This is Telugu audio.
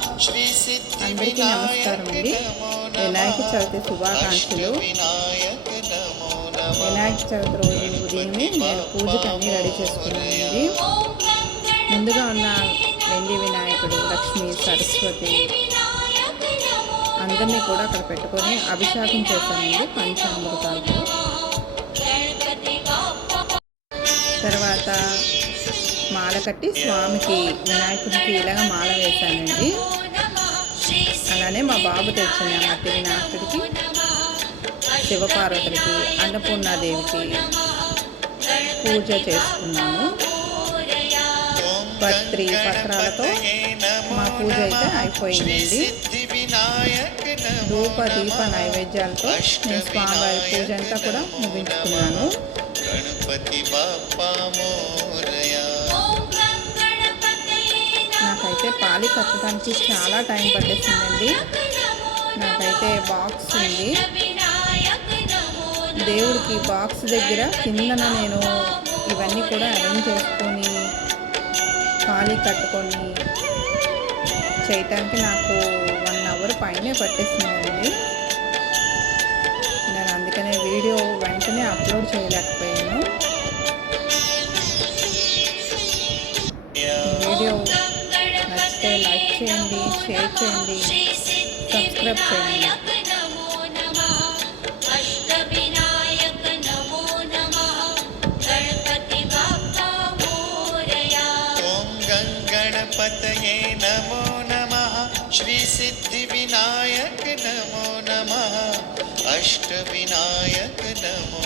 అందరికీ నమస్కారం అండి. వినాయక చవితి శుభాకాంక్షలు. వినాయక చవితి రోజు ఉదయమే నేను పూజకి అన్నీ రెడీ చేసుకున్నానండి. ముందుగా ఉన్న వెండి వినాయకుడు లక్ష్మి సరస్వతి అందరినీ కూడా అక్కడ పెట్టుకొని అభిషేకం చేశానండి పంచామృతాలతో. తర్వాత మాల కట్టి స్వామికి వినాయకుడికి ఇలాగ మాల వేశానండి. అనగానే మా బాబు తెచ్చిన మట్టి వినాయకుడికి శివపార్వతులకి అన్నపూర్ణాదేవికి పూజ చేసుకున్నాము. పత్రి పత్రాలతో మా పూజ అయితే అయిపోయిందండి. సిద్ధి ధూప దీప నైవేద్యాలతో నేను స్వామివారి పూజ అంతా కూడా ముగించుకున్నాను. గణపతి బాపా మోరే నాకైతే కట్టడానికి చాలా టైం పట్టేసిందండి. నాకైతే బాక్స్ ఉంది. దేవుడికి బాక్స్ దగ్గర కిందన నేను ఇవన్నీ కూడా అరేంజ్ చేసుకొని పాలి కట్టుకొని చేయటానికి నాకు వన్ అవర్ పైనే పట్టేసిందండి. నేను అందుకనే వీడియో వెంటనే అప్లోడ్ చేయలేకపోయాను. షేర్ చేయండి సబ్స్క్రైబ్ చేయండి ఓం గంగణపతయే నమో నమః శ్రీ సిద్ధి వినాయక నమో నమః అష్ట వినాయక నమో